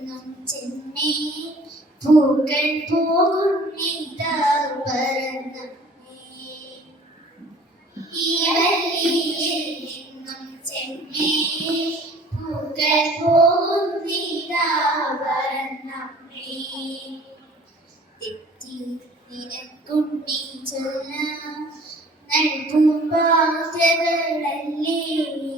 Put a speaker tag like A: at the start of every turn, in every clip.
A: നിന്നും ചെന്നേ പൂക്കൾ പോകുന്നിതാ പറന്നേ ഈ വല്ലിയിൽ നിന്നും ചെന്നേ പൂക്കൾ പോകുന്നിതാ പറന്നേ തെറ്റി നിനക്കുണ്ണി ചൊല്ലാം നൽപൂമ്പാറ്റകളല്ലേ ഇതെല്ലാം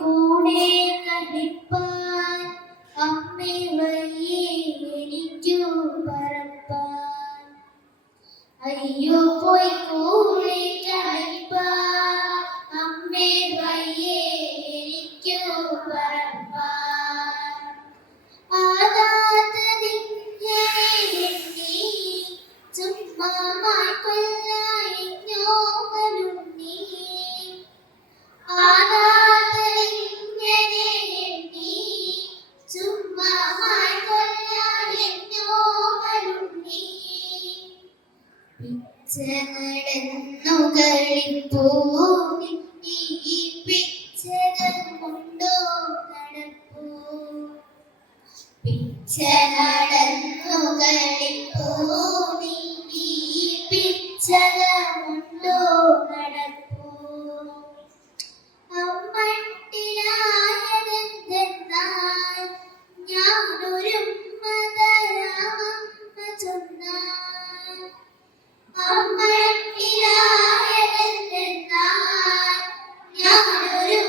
A: കൂടെ കളിപ്പാൻ അമ്മേ വഴിയെ എനിക്കു പറപ്പാൻ. അയ്യോ പോയി കൂടെ കളിപ്പാൻ അമ്മേ വയ്യേ എനിക്കു പറപ്പാൻ. ആകാത്തതിങ്ങനെ ചുമ്മാ മായ്ക്കൊല്ലായിഞ്ഞോ പിച്ചനടന്നുകളിപ്പോയി ഈ പിച്ചകളുണ്ടോ നടപ്പൂ പിച്ചനടന്നുകളിപ്പോയി ഈ പിച്ചകളുണ്ടോ ഞാനൊരു